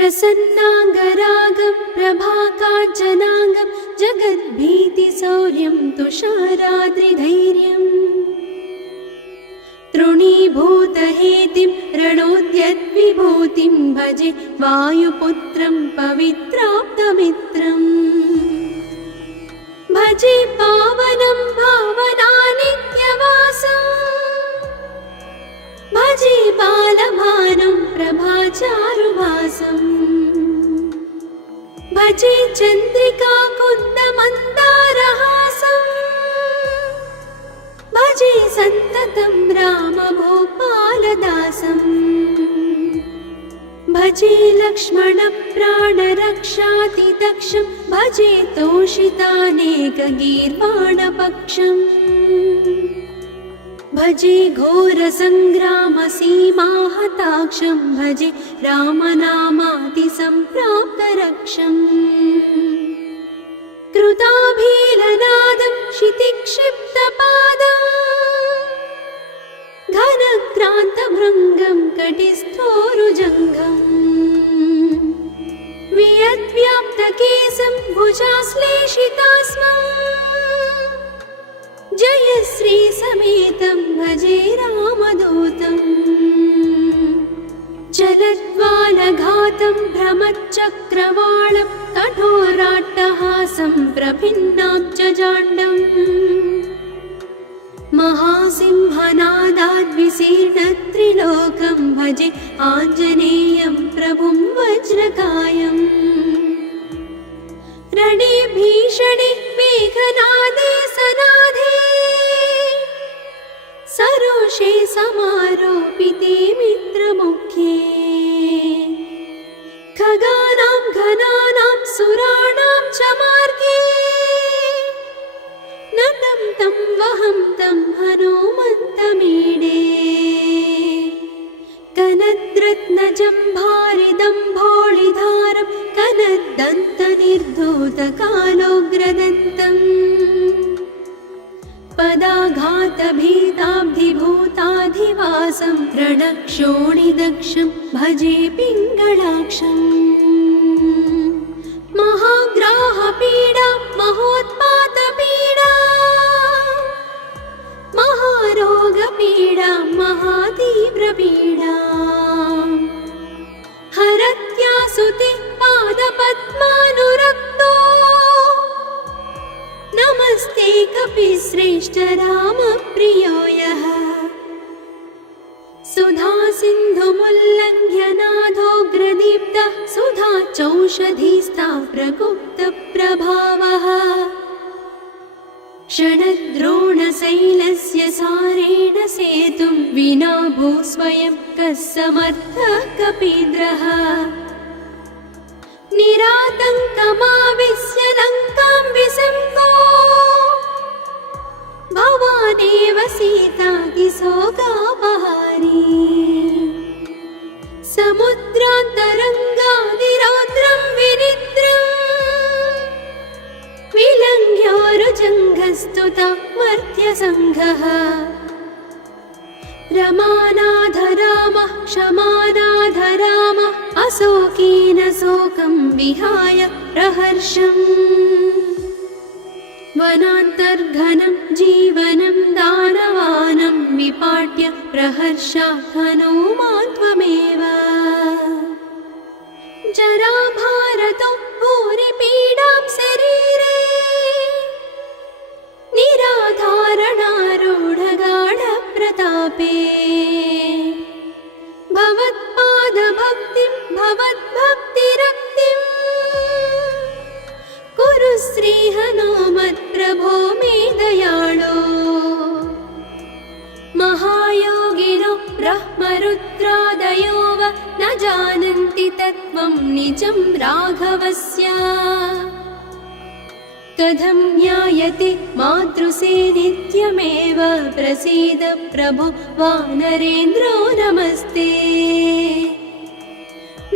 प्रसन्नाङ्गरागं प्रभाकाञ्चनाङ्गं जगद्भीतिशौर्यं तुषाराद्रिधैर्यम् तृणीभूतहेतिं रणोद्यद्विभूतिं भजे वायुपुत्रं पवित्राप्तमित्रम् भजे पावनं भावनानित्यवासम् भजे बालभानुं प्रभाचारुभासम् भजे चन्द्रिकाकुन्दमन्दारहासम् भजे सन्ततं रामभूपालदासम् भजे लक्ष्मणप्राणरक्षातिदक्षं भजे तोषितानेकगीर्वाणपक्षम् भजे घोरसङ्ग्रामसीमाहताक्षं भजे रामनामातिसम्प्राप्तरक्षम् कृताभीलनादं क्षितिक्षिप्तपादम् घनक्रान्तभृङ्गं कटिस्थोरुजङ्घम् वियद्व्याप्तकेशं भुजाश्लेषितास्मम् जयश्री समेतं भजे रामदूतम् चलद्वालघातं भ्रमच्चक्रवालं कठोराट्टहासं प्रभिन्नाब्जजाण्डम् महासिंहनादाद्विशीर्णत्रिलोकं भजे आञ्जनेयं प्रभुं वज्रकायम् रणे भीषणे मेघनादे सनादे सरोषे समारोपिते मित्रमुख्ये खगानां घनानां सुराणां च मार्गे नतं तं वहं तं हनुमन्तमीडे कनद्रत्नजम्भारिदम्भोळिधारं कनद्दन्तनिर्धूतकालोग्रदन्तम् पदाघातभीताब्धिभूताधिवासं रणक्षोणिदक्षं भजे पिङ्गळाक्षम् महाग्राहपीडा महोत्पातपीडा महारोगपीडा महातीव्रपीडा हरत्यासुते पादपद्मानुरक्तो नमस्ते कपिश्रेष्ठ रामप्रियो यः सुधा सिन्धुमुल्लङ्घ्य नाथोग्रदीप्तः सुधा चौषधीस्ता प्रकुप्तप्रभावः षडद्रोणशैलस्य सारेण सेतुं विना भूस्वयं कः समर्थः कपीन्द्रः निरातङ्कमाविश्य लङ्कां विसङ्गो भवानेव सीतातिशोकापहारी समुद्रान्तरङ्गादिरौद्रं विनिद्रम् विलङ्घ्योरुजङ्घस्तुता मर्त्यसङ्घः रमानाथ रामः क्षमानाथ रामः अशोकेन शोकं विहाय प्रहर्षम् वनान्तर्घनं जीवनं दानवानं विपाट्य प्रहर्षात् हनूमान् त्वमेव जराभारतो भूरिपीडां शरीरे निराधारणारूढगाढप्रतापे भवत्पादभक्तिं भवद्भक्तिरक्तिम् कुरु श्रीहनुमत्प्रभो मे दयाळो महायोगिनो ब्रह्मरुद्रादयो वा न जानन्ति तत्त्वं निजं राघवस्य कथं ज्ञायते मातृसे नित्यमेव प्रसीद प्रभो वानरेन्द्रो नमस्ते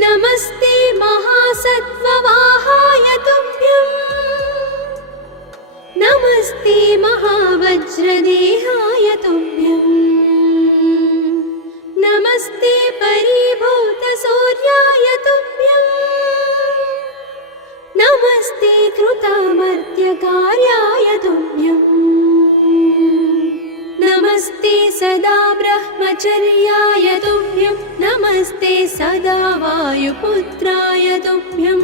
नमस्ते महासत्त्ववाहाय तुभ्यं नमस्ते महावज्रदेहाय तुभ्यं नमस्ते परिभूतसूर्याय तुभ्यम् नित्यकार्याय तुभ्यम् नमस्ते सदा ब्रह्मचर्याय तुभ्यं नमस्ते सदा वायुपुत्राय तुभ्यम्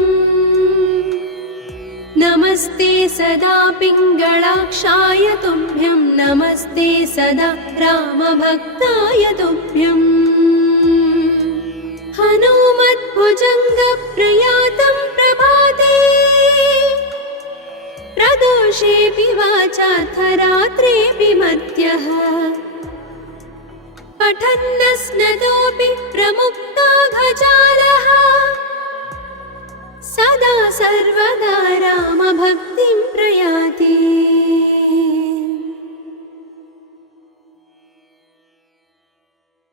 नमस्ते सदा पिङ्गळाक्षाय तुभ्यं नमस्ते सदा रामभक्ताय तुभ्यम् हनुमद्भुजङ्गप्रयातं प्रभाते प्रदोषेऽपि वाचार्थरात्रेऽपि मर्त्यः पठन्नस्नतोऽपि प्रमुक्ताघजालः सदा सर्वदा रामभक्तिं प्रयाति।